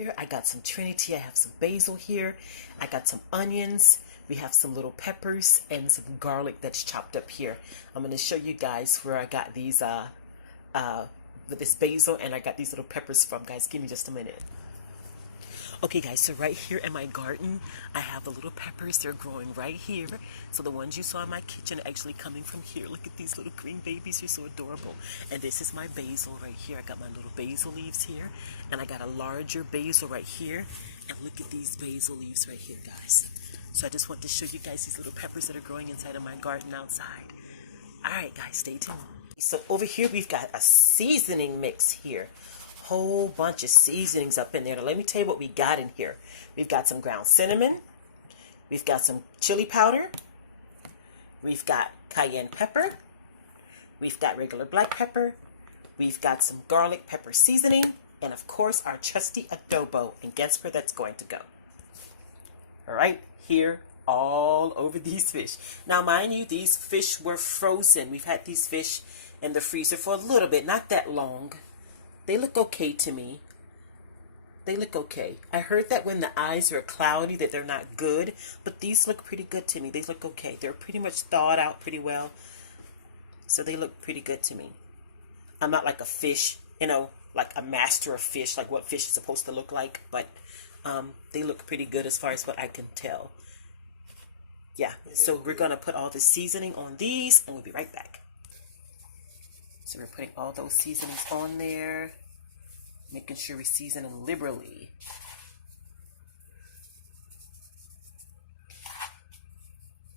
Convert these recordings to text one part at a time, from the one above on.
Here I got some Trinity, I have some basil here, I got some onions, we have some little peppers and some garlic that's chopped up here. I'm going to show you guys where I got these with this basil and I got these little peppers from, guys. Give me just a minute. Okay guys, so right here in my garden, I have the little peppers. They're growing right here. So the ones you saw in my kitchen are actually coming from here. Look at these little green babies, they're so adorable. And this is my basil right here. I got my little basil leaves here. And I got a larger basil right here. And look at these basil leaves right here, guys. So I just want to show you guys these little peppers that are growing inside of my garden outside. Alright guys, stay tuned. So over here we've got a seasoning mix here. Whole bunch of seasonings up in there. Now let me tell you what we got in here. We've got some ground cinnamon, we've got some chili powder, we've got cayenne pepper, we've got regular black pepper, we've got some garlic pepper seasoning, and of course our trusty adobo. And guess where that's going to go? Right here all over these fish. Now mind you, these fish were frozen. We've had these fish in the freezer for a little bit, not that long. They look okay to me. They look okay. I heard that when the eyes are cloudy that they're not good, but these look pretty good to me. They look okay. They're pretty much thawed out pretty well. So they look pretty good to me. I'm not like a fish, you know, like a master of fish, like what fish is supposed to look like, but they look pretty good as far as what I can tell. Yeah, so we're going to put all the seasoning on these and we'll be right back. So we're putting all those seasonings on there, making sure we season them liberally.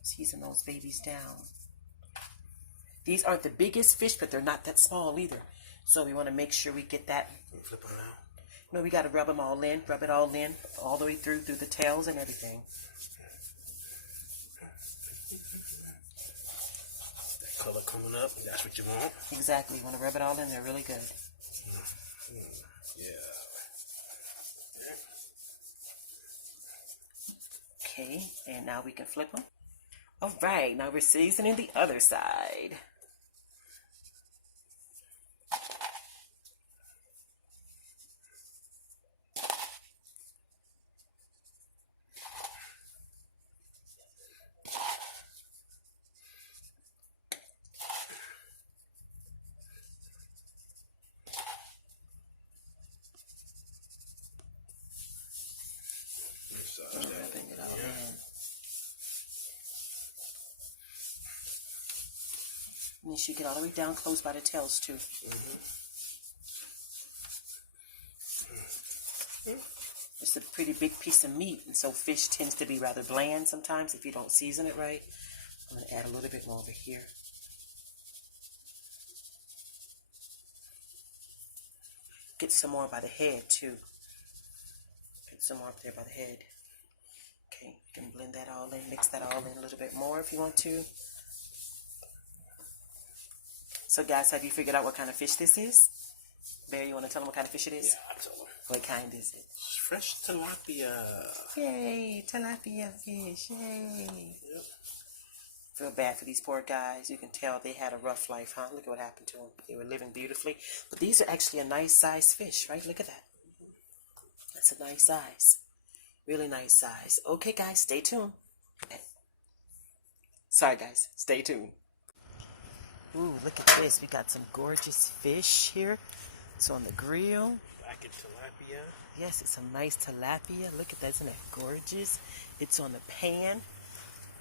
Season those babies down. These aren't the biggest fish, but they're not that small either. So we want to make sure we get that. Flip them out. No, we got to rub them all in, rub it all in, all the way through the tails and everything. Color coming up, that's what you want. Exactly, you want to rub it all in there really good. Yeah. Okay, and now we can flip them. All right, now we're seasoning the other side. Rubbing it all in. And you should get all the way down close by the tails too. It's a pretty big piece of meat, and so fish tends to be rather bland sometimes if you don't season it right. I'm going to add a little bit more over here. Get some more by the head too. Get some more up there by the head. Okay, you can blend that all in, mix that all in a little bit more if you want to. So guys, have you figured out what kind of fish this is? Barry, you want to tell them what kind of fish it is? Yeah, I told them. What kind is it? Fresh tilapia. Yay, tilapia fish, yay. Yep. Feel bad for these poor guys. You can tell they had a rough life, huh? Look at what happened to them. They were living beautifully. But these are actually a nice size fish, right? Look at that. That's a nice size. Really nice size. Okay, guys, stay tuned. Sorry, guys. Stay tuned. Ooh, look at this. We got some gorgeous fish here. It's on the grill. Black and tilapia. Yes, it's a nice tilapia. Look at that. Isn't that gorgeous? It's on the pan.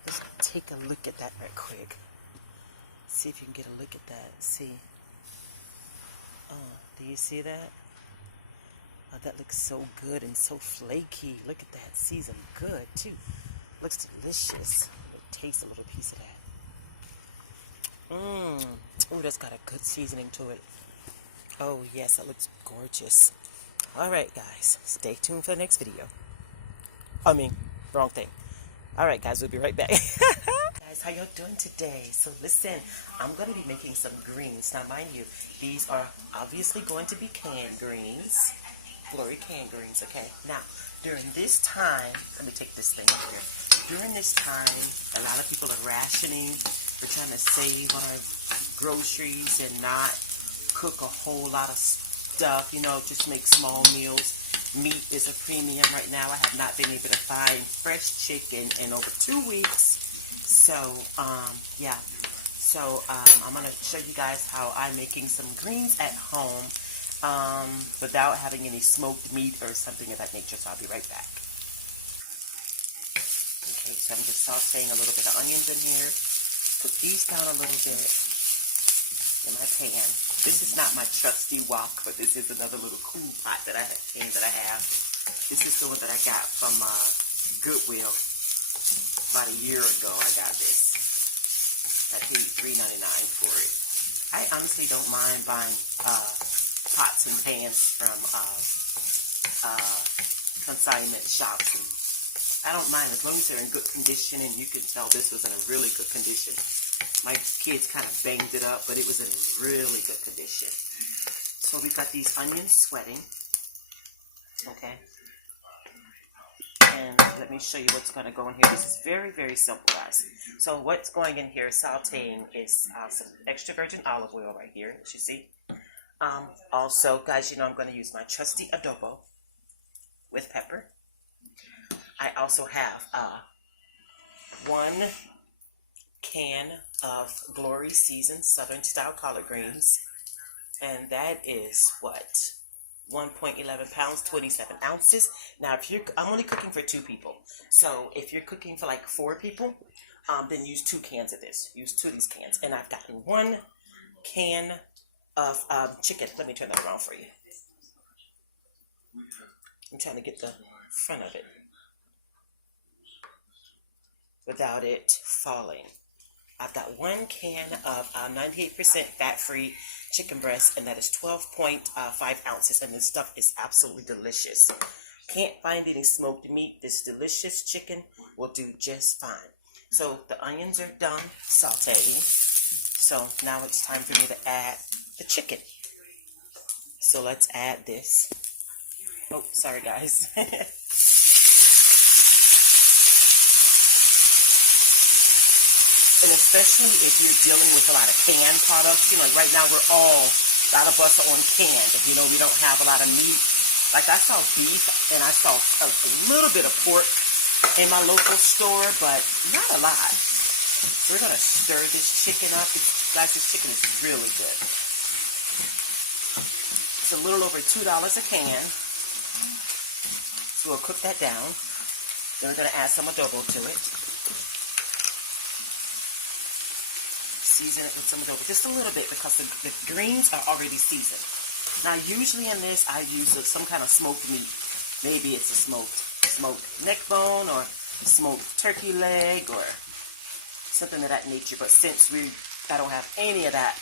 Let's take a look at that right quick. See if you can get a look at that. See. Do you see that? Oh, that looks so good and so flaky. Look at that. Seasoned good, too. Looks delicious. Taste a little piece of that. Oh, that's got a good seasoning to it. Oh, yes, that looks gorgeous. Alright, guys. Stay tuned for the next video. I mean, wrong thing. Alright, guys, we'll be right back. Guys, how y'all doing today? So listen, I'm going to be making some greens. Now, mind you, these are obviously going to be canned greens. Glory canned greens, okay? Now, during this time, let me take this thing here. During this time, a lot of people are rationing. We're trying to save on our groceries and not cook a whole lot of stuff, you know, just make small meals. meat is a premium right now. I have not been able to find fresh chicken in over 2 weeks. So, yeah. So, I'm going to show you guys how I'm making some greens at home without having any smoked meat or something of that nature. So, I'll be right back. Okay, so I'm just sauteing a little bit of onions in here. Cook these down a little bit in my pan. This is not my trusty wok, but this is another little cool pot that I have. This is the one that I got from Goodwill about a year ago. I got this. I paid $3.99 for it. I honestly don't mind buying pots and pans from consignment shops. And I don't mind as long as they're in good condition, and you can tell this was in a really good condition. My kids kind of banged it up, but it was in really good condition. So we've got these onions sweating. Okay. And let me show you what's going to go in here. This is very, very simple, guys. So what's going in here, sauteing, is some extra virgin olive oil right here, as you see. Also, guys, you know I'm going to use my trusty adobo with pepper. I also have 1 can of Glory seasoned Southern style collard greens. And that is what? 1.11 pounds, 27 ounces. Now, I'm only cooking for 2 people. So if you're cooking for like 4 people, then use 2 cans of this. Use 2 of these cans. And I've gotten 1 can of chicken. Let me turn that around for you. I'm trying to get the front of it without it falling. I've got 1 can of 98% fat-free chicken breast, and that is 12.5 ounces, and this stuff is absolutely delicious. Can't find any smoked meat. This delicious chicken will do just fine. So the onions are done sauteing. So now it's time for me to add the chicken. So let's add this. Oh, sorry guys. And especially if you're dealing with a lot of canned products, you know, right now a lot of us are on canned. You know, we don't have a lot of meat. Like I saw beef and I saw a little bit of pork in my local store, but not a lot. So we're going to stir this chicken up. Guys, this chicken is really good. It's a little over $2 a can. So we'll cook that down. Then we're going to add some adobo to it. Season it with some adobo, just a little bit, because the greens are already seasoned. Now, usually in this, I use some kind of smoked meat. Maybe it's a smoked neck bone or smoked turkey leg or something of that nature. But since I don't have any of that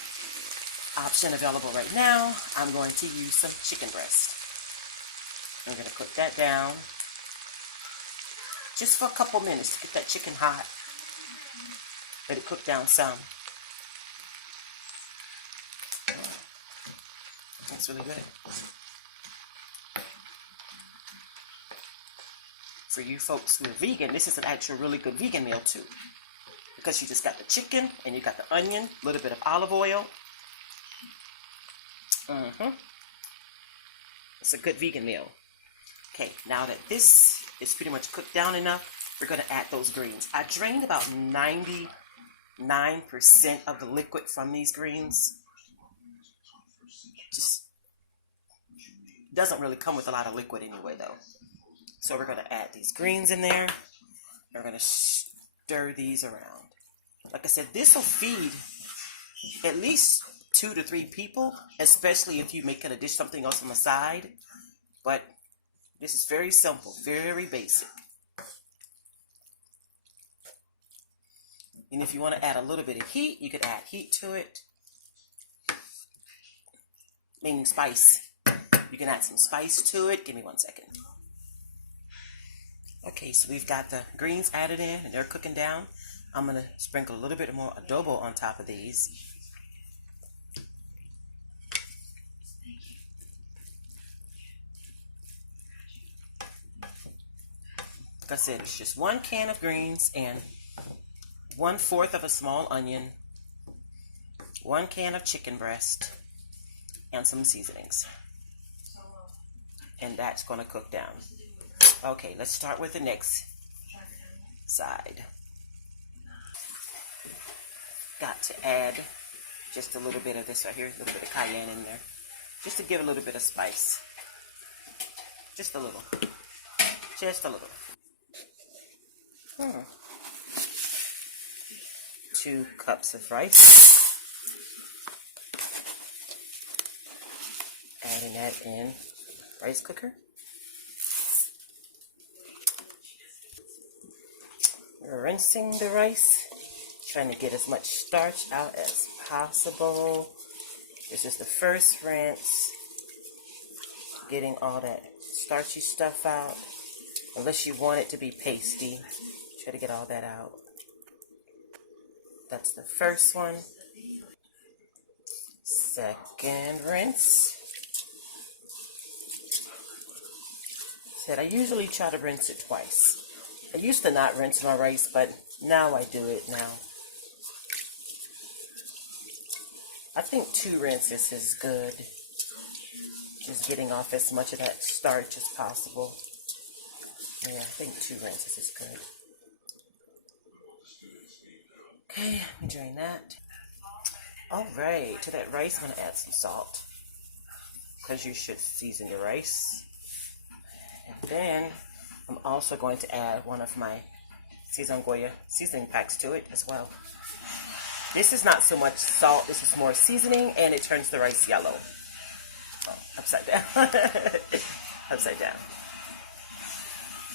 option available right now, I'm going to use some chicken breast. I'm going to cook that down just for a couple minutes to get that chicken hot. Let it cook down some. That's really good. For you folks who are vegan, this is an actual really good vegan meal too. Because you just got the chicken and you got the onion, a little bit of olive oil. It's a good vegan meal. Okay, now that this is pretty much cooked down enough, we're going to add those greens. I drained about 99% of the liquid from these greens. Just doesn't really come with a lot of liquid anyway, though. So we're going to add these greens in there. We're going to stir these around. Like I said, this will feed at least 2 to 3 people, especially if you make it a dish, something else on the side. But this is very simple, very basic. And if you want to add a little bit of heat, you could add heat to it. Meaning spice. You can add some spice to it. Give me 1 second. Okay, so we've got the greens added in and they're cooking down. I'm going to sprinkle a little bit more adobo on top of these. Like I said, it's just 1 can of greens and 1/4 of a small onion, 1 can of chicken breast, and some seasonings. and that's going to cook down. Okay, let's start with the next side. Got to add just a little bit of this right here, a little bit of cayenne in there, just to give a little bit of spice. Just a little. Just a little. 2 cups of rice. Adding that in the rice cooker. Rinsing the rice. Trying to get as much starch out as possible. This is the first rinse. Getting all that starchy stuff out. Unless you want it to be pasty. Try to get all that out. That's the first one. Second rinse. Said I usually try to rinse it twice. I used to not rinse my rice, but now I do it now. I think 2 rinses is good. Just getting off as much of that starch as possible. Yeah, I think 2 rinses is good. Okay, let me drain that. Alright, to that rice, I'm going to add some salt. Because you should season your rice. And then, I'm also going to add one of my Season Goya seasoning packs to it as well. This is not so much salt, this is more seasoning, and it turns the rice yellow. Oh, upside down. Upside down.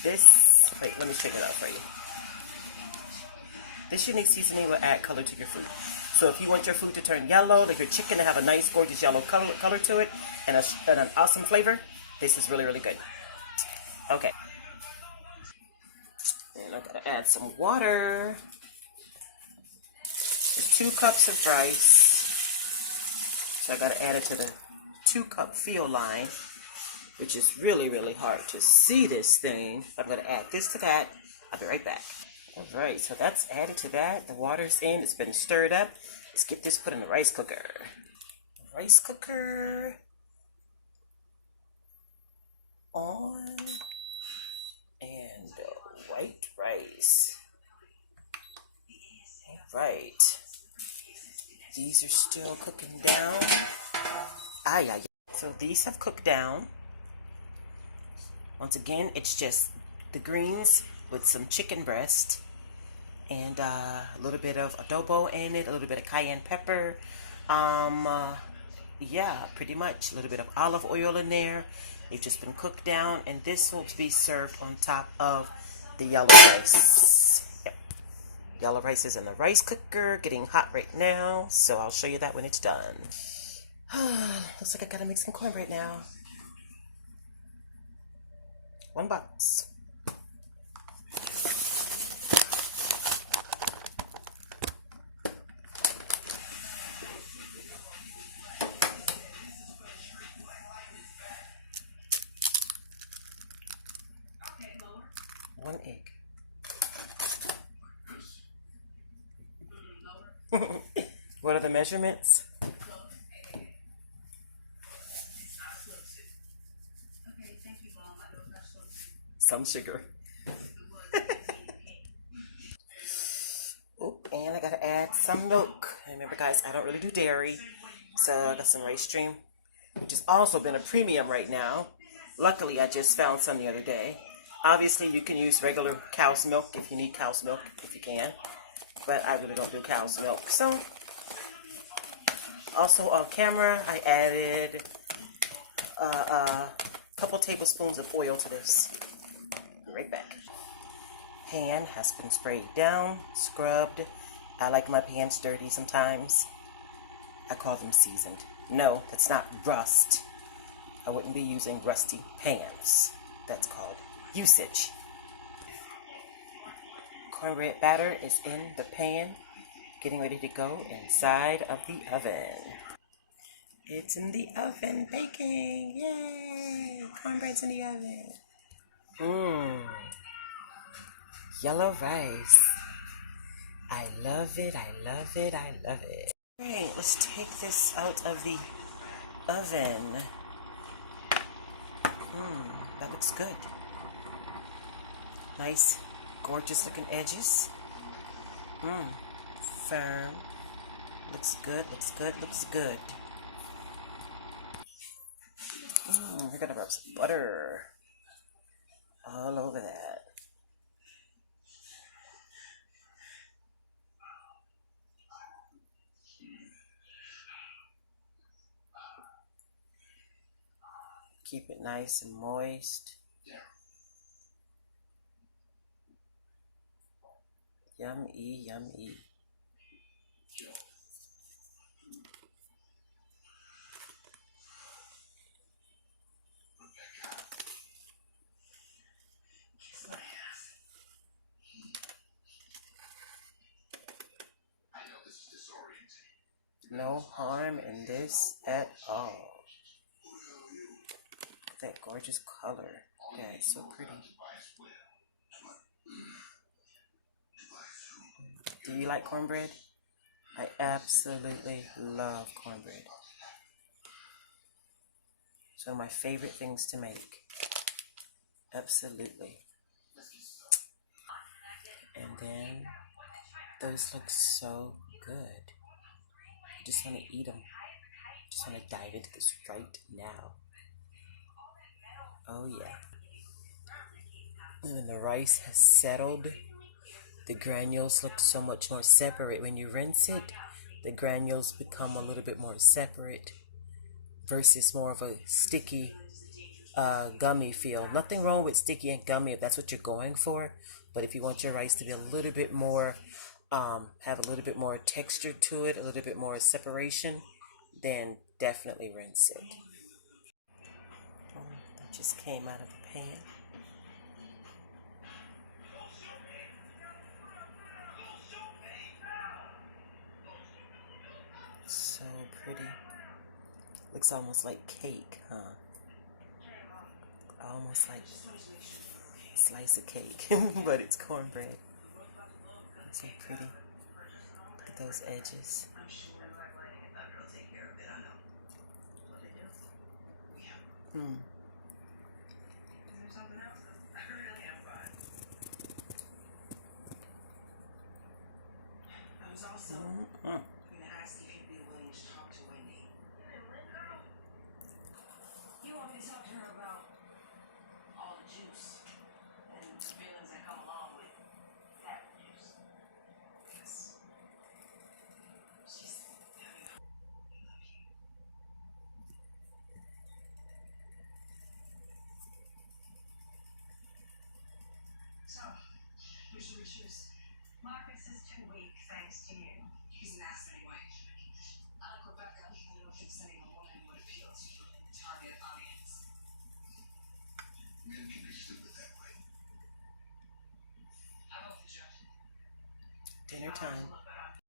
This, wait, let me shake it out for you. This unique seasoning will add color to your food. So if you want your food to turn yellow, like your chicken to have a nice, gorgeous yellow color to it, and an awesome flavor, this is really, really good. Okay. And I'm going to add some water. There's 2 cups of rice. So I got to add it to the 2-cup fill line, which is really, really hard to see this thing. I'm going to add this to that. I'll be right back. Alright, so that's added to that. The water's in. It's been stirred up. Let's get this put in the rice cooker. Rice cooker on. And white rice. Alright. These are still cooking down. So these have cooked down. Once again, it's just the greens with some chicken breast and a little bit of adobo in it, a little bit of cayenne pepper. Yeah, pretty much. A little bit of olive oil in there. They've just been cooked down, and this will be served on top of the yellow rice. Yep. Yellow rice is in the rice cooker, getting hot right now, so I'll show you that when it's done. Looks like I gotta make some cornbread now. 1 box. One egg. What are the measurements? Some sugar. Oop, and I gotta add some milk. Remember guys, I don't really do dairy. So I got some rice stream, which has also been a premium right now. Luckily, I just found some the other day. Obviously, you can use regular cow's milk if you need cow's milk, if you can. But I really don't do cow's milk. So, also on camera, I added a couple tablespoons of oil to this. Right back. Pan has been sprayed down, scrubbed. I like my pans dirty sometimes. I call them seasoned. No, that's not rust. I wouldn't be using rusty pans. That's called usage. Cornbread batter is in the pan, getting ready to go inside of the oven. It's in the oven baking. Yay! Cornbread's in the oven. Yellow rice. I love it, I love it, I love it. Alright, let's take this out of the oven. That looks good. Nice, gorgeous looking edges. Firm. Looks good, looks good, looks good. We're gonna rub some butter all over that. Keep it nice and moist. Yummy, yummy. No harm in this at all. That gorgeous color. That's so pretty. Do you like cornbread? I absolutely love cornbread. It's one of my favorite things to make. Absolutely. And then those look so good. I just want to eat them. Just want to dive into this right now. Oh yeah. And when the rice has settled, the granules look so much more separate. When you rinse it, the granules become a little bit more separate versus more of a sticky, gummy feel. Nothing wrong with sticky and gummy if that's what you're going for. But if you want your rice to be a little bit more, have a little bit more texture to it, a little bit more separation, then definitely rinse it. That just came out of the pan. So pretty. Looks almost like cake, huh? Almost like a slice of cake, but it's cornbread. So pretty. Look at those edges.